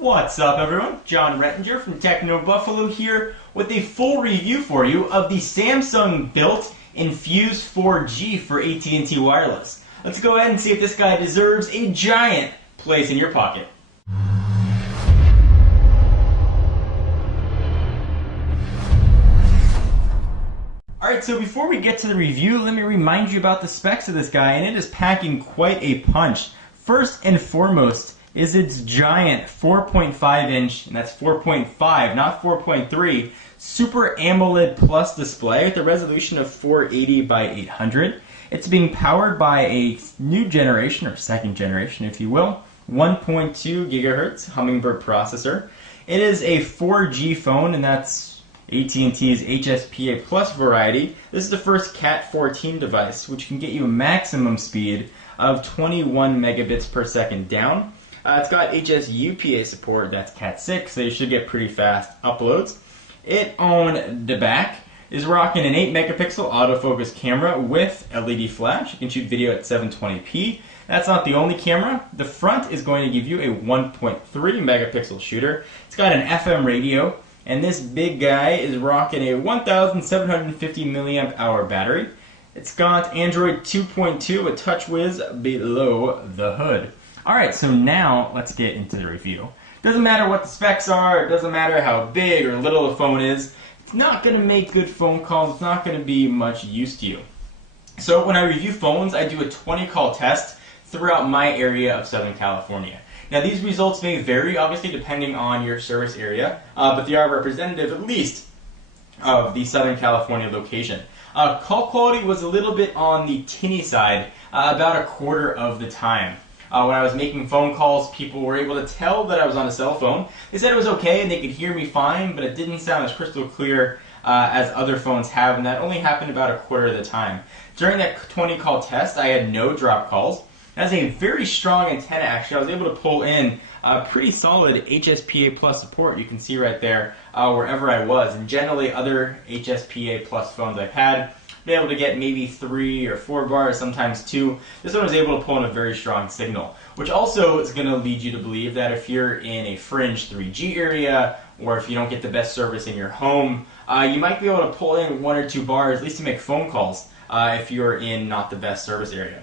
What's up, everyone? John Rettinger from Techno Buffalo here with a full review for you of the Samsung built Infuse 4G for AT&T Wireless. Let's go ahead and see if this guy deserves a giant place in your pocket. Alright, so before we get to the review, let me remind you about the specs of this guy, and it is packing quite a punch. First and foremost is its giant 4.5 inch, and that's 4.5, not 4.3, Super AMOLED Plus display with a resolution of 480 by 800. It's being powered by a new generation, or second generation if you will, 1.2 gigahertz Hummingbird processor. It is a 4G phone, and that's AT&T's HSPA Plus variety. This is the first Cat 14 device, which can get you a maximum speed of 21 megabits per second down. It's got HSUPA support, that's Cat 6, so you should get pretty fast uploads. It, on the back, is rocking an 8 megapixel autofocus camera with LED flash. You can shoot video at 720p. That's not the only camera. The front is going to give you a 1.3 megapixel shooter. It's got an FM radio, and this big guy is rocking a 1750 milliamp hour battery. It's got Android 2.2 with TouchWiz below the hood. Alright, so now let's get into the review. Doesn't matter what the specs are, it doesn't matter how big or little the phone is, it's not going to make good phone calls, it's not going to be much use to you. So when I review phones, I do a 20 call test throughout my area of Southern California. Now these results may vary, obviously, depending on your service area, but they are representative, at least, of the Southern California location. Call quality was a little bit on the tinny side, about a quarter of the time. When I was making phone calls, people were able to tell that I was on a cell phone. They said it was okay and they could hear me fine, but it didn't sound as crystal clear as other phones have, and that only happened about a quarter of the time. During that 20 call test, I had no drop calls. That's a very strong antenna, actually. I was able to pull in pretty solid HSPA Plus support. You can see right there wherever I was. And generally, other HSPA Plus phones I've had, been able to get maybe 3 or 4 bars, sometimes 2. This one was able to pull in a very strong signal, which also is going to lead you to believe that if you're in a fringe 3G area, or if you don't get the best service in your home, you might be able to pull in 1 or 2 bars, at least to make phone calls, if you're in not the best service area.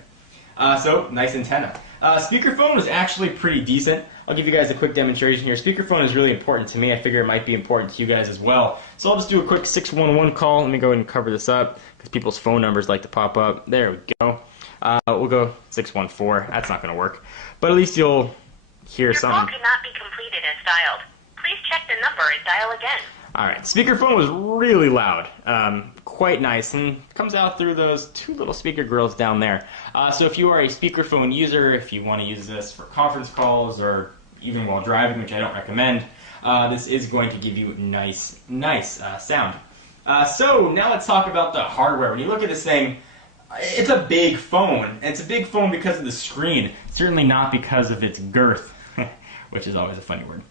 So, nice antenna. Speakerphone was actually pretty decent. I'll give you guys a quick demonstration here. Speakerphone is really important to me. I figure it might be important to you guys as well. So I'll just do a quick 611 call. Let me go ahead and cover this up, because people's phone numbers like to pop up. There we go. We'll go 614. That's not going to work. But at least you'll hear something. Your call cannot be completed as dialed. Please check the number and dial again. Alright, speakerphone was really loud, quite nice, and comes out through those 2 little speaker grills down there. So if you are a speakerphone user, if you want to use this for conference calls or even while driving, which I don't recommend, this is going to give you nice sound. So now let's talk about the hardware. When you look at this thing, it's a big phone, and it's a big phone because of the screen, certainly not because of its girth, which is always a funny word.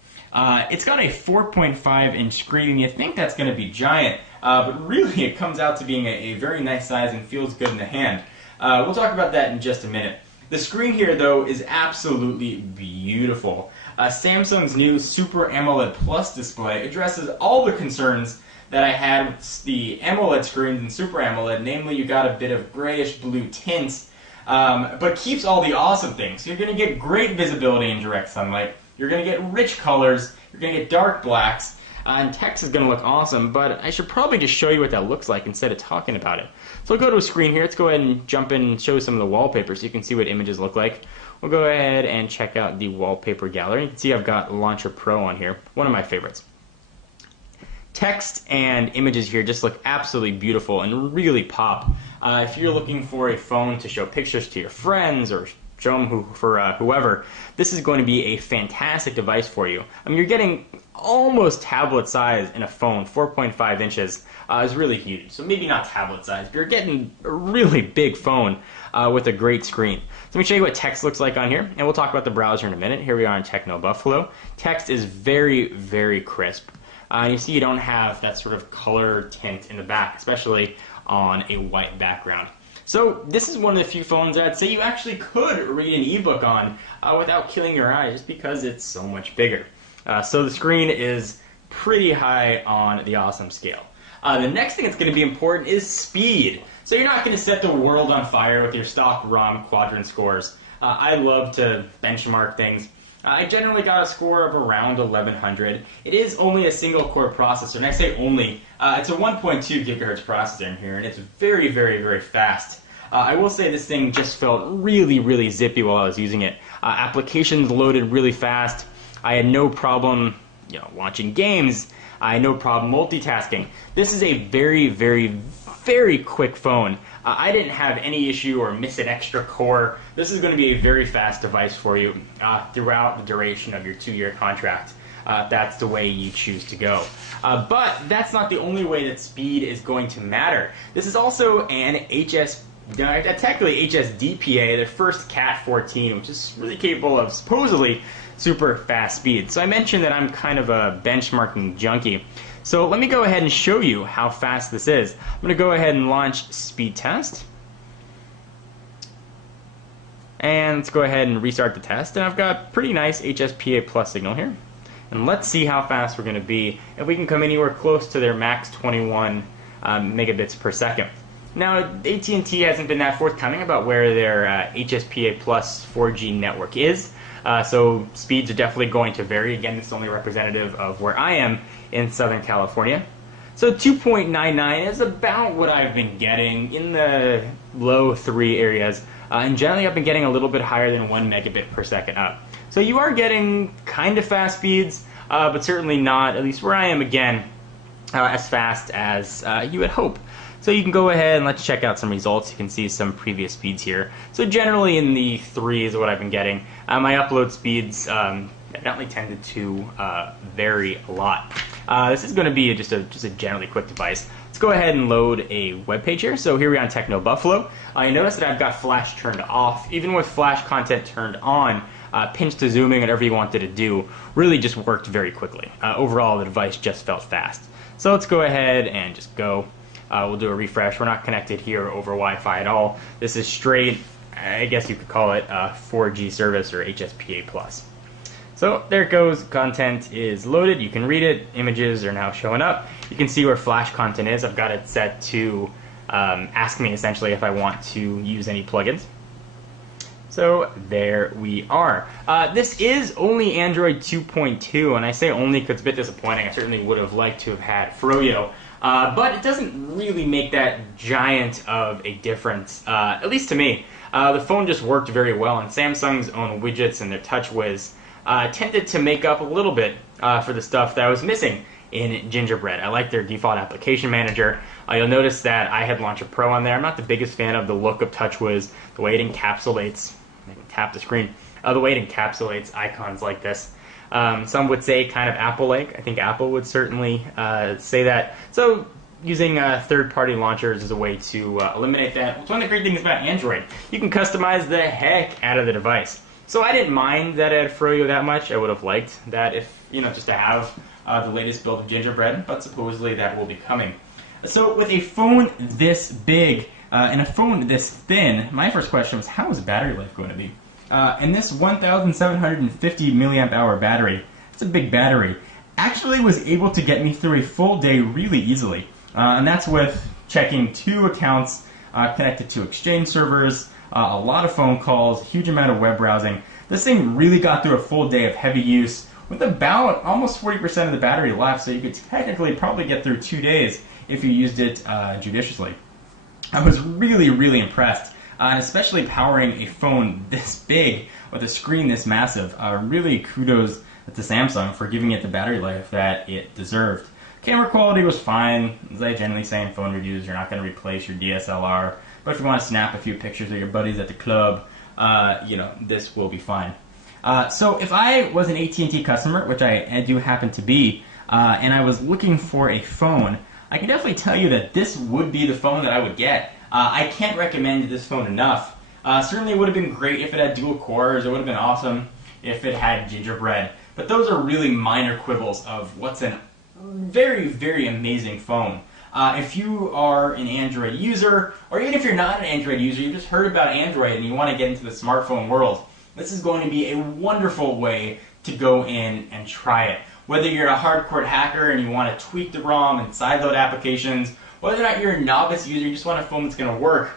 It's got a 4.5 inch screen, and you think that's going to be giant, but really it comes out to being a very nice size and feels good in the hand. We'll talk about that in just a minute. The screen here, though, is absolutely beautiful. Samsung's new Super AMOLED Plus display addresses all the concerns that I had with the AMOLED screens and Super AMOLED, namely you got a bit of grayish blue tint, but keeps all the awesome things. So you're going to get great visibility in direct sunlight. You're going to get rich colors, you're going to get dark blacks, and text is going to look awesome, but I should probably just show you what that looks like instead of talking about it. So we'll go to a screen here. Let's go ahead and jump in and show some of the wallpapers so you can see what images look like. We'll go ahead and check out the wallpaper gallery. You can see I've got Launcher Pro on here, one of my favorites. Text and images here just look absolutely beautiful and really pop. If you're looking for a phone to show pictures to your friends or show them whoever, this is going to be a fantastic device for you. I mean, you're getting almost tablet size in a phone. 4.5 inches is really huge. So maybe not tablet size, but you're getting a really big phone with a great screen. So let me show you what text looks like on here, and we'll talk about the browser in a minute. Here we are in Techno Buffalo. Text is very, very crisp. You see you don't have that sort of color tint in the back, especially on a white background. So this is one of the few phones I'd say you actually could read an ebook on without killing your eyes, just because it's so much bigger. So the screen is pretty high on the awesome scale. The next thing that's going to be important is speed. So you're not going to set the world on fire with your stock ROM quadrant scores. I love to benchmark things. I generally got a score of around 1100. It is only a single core processor, and I say only, it's a 1.2 gigahertz processor in here, and it's very, very, very fast. I will say this thing just felt really, really zippy while I was using it. Applications loaded really fast. I had no problem, launching games. I had no problem multitasking. This is a very, very, very quick phone. I didn't have any issue or miss an extra core. This is going to be a very fast device for you throughout the duration of your 2-year contract. That's the way you choose to go. But that's not the only way that speed is going to matter. This is also an technically HSDPA, the first Cat14, which is really capable of supposedly super fast speed. So I mentioned that I'm kind of a benchmarking junkie. So let me go ahead and show you how fast this is. I'm going to go ahead and launch speed test. And let's go ahead and restart the test. And I've got pretty nice HSPA plus signal here. And let's see how fast we're going to be if we can come anywhere close to their max 21 megabits per second. Now, AT&T hasn't been that forthcoming about where their HSPA plus 4G network is. So speeds are definitely going to vary. Again, this is only representative of where I am in Southern California. So 2.99 is about what I've been getting in the low 3 areas. And generally I've been getting a little bit higher than 1 megabit per second up. So you are getting kind of fast speeds, but certainly not, at least where I am again, as fast as you would hope. So you can go ahead and let's check out some results. You can see some previous speeds here. So generally in the 3s is what I've been getting. My upload speeds evidently tended to vary a lot. This is going to be just a generally quick device. Let's go ahead and load a web page here. So here we are on Techno Buffalo. You notice that I've got flash turned off. Even with flash content turned on, pinch to zooming, whatever you wanted to do, really just worked very quickly. Overall, the device just felt fast. So let's go ahead and just go. We'll do a refresh. We're not connected here over Wi-Fi at all. This is straight, I guess you could call it a 4G service or HSPA+. So there it goes. Content is loaded. You can read it. Images are now showing up. You can see where flash content is. I've got it set to ask me essentially if I want to use any plugins. So there we are. This is only Android 2.2, and I say only because it's a bit disappointing. I certainly would have liked to have had Froyo. But it doesn't really make that giant of a difference, at least to me. The phone just worked very well, and Samsung's own widgets and their TouchWiz tended to make up a little bit for the stuff that I was missing in Gingerbread. I like their default application manager. You'll notice that I had Launcher Pro on there. I'm not the biggest fan of the look of TouchWiz, the way it encapsulates, I can tap the screen, the way it encapsulates icons like this. Some would say kind of Apple-like. I think Apple would certainly say that. So using third-party launchers is a way to eliminate that. It's one of the great things about Android. You can customize the heck out of the device. So I didn't mind that it had Froyo that much. I would have liked that if, just to have the latest build of Gingerbread, but supposedly that will be coming. So with a phone this big and a phone this thin, my first question was, how is battery life going to be? And this 1,750 milliamp hour battery, it's a big battery, actually was able to get me through a full day really easily. And that's with checking 2 accounts connected to Exchange servers, a lot of phone calls, huge amount of web browsing. This thing really got through a full day of heavy use with about almost 40% of the battery left, so you could technically probably get through 2 days if you used it judiciously. I was really, really impressed. And especially powering a phone this big with a screen this massive. Really kudos to Samsung for giving it the battery life that it deserved. Camera quality was fine. As I generally say in phone reviews, you're not going to replace your DSLR. But if you want to snap a few pictures of your buddies at the club, this will be fine. So if I was an AT&T customer, which I do happen to be, and I was looking for a phone, I can definitely tell you that this would be the phone that I would get. I can't recommend this phone enough. Certainly it would have been great if it had dual cores. It would have been awesome if it had Gingerbread. But those are really minor quibbles of what's a very, very amazing phone. If you are an Android user, or even if you're not an Android user, you just heard about Android and you want to get into the smartphone world, this is going to be a wonderful way to go in and try it. Whether you're a hardcore hacker and you want to tweak the ROM and sideload applications, whether or not you're a novice user, you just want a phone that's going to work,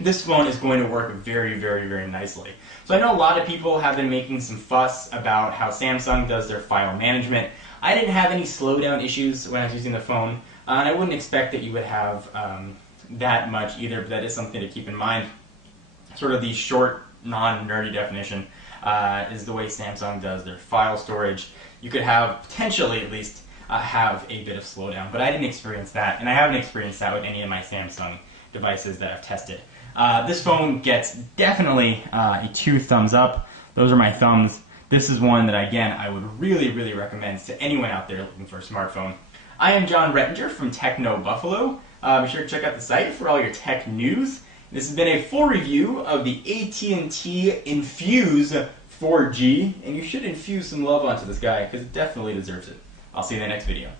this phone is going to work very, very, very nicely. So I know a lot of people have been making some fuss about how Samsung does their file management. I didn't have any slowdown issues when I was using the phone, and I wouldn't expect that you would have that much either, but that is something to keep in mind. Sort of the short, non-nerdy definition is the way Samsung does their file storage. You could have, potentially at least, have a bit of slowdown, but I didn't experience that, and I haven't experienced that with any of my Samsung devices that I've tested. This phone gets definitely a 2 thumbs up. Those are my thumbs. This is one that, again, I would really, really recommend to anyone out there looking for a smartphone. I am John Rettinger from Techno Buffalo. Be sure to check out the site for all your tech news. This has been a full review of the AT&T Infuse 4G, and you should infuse some love onto this guy because it definitely deserves it. I'll see you in the next video.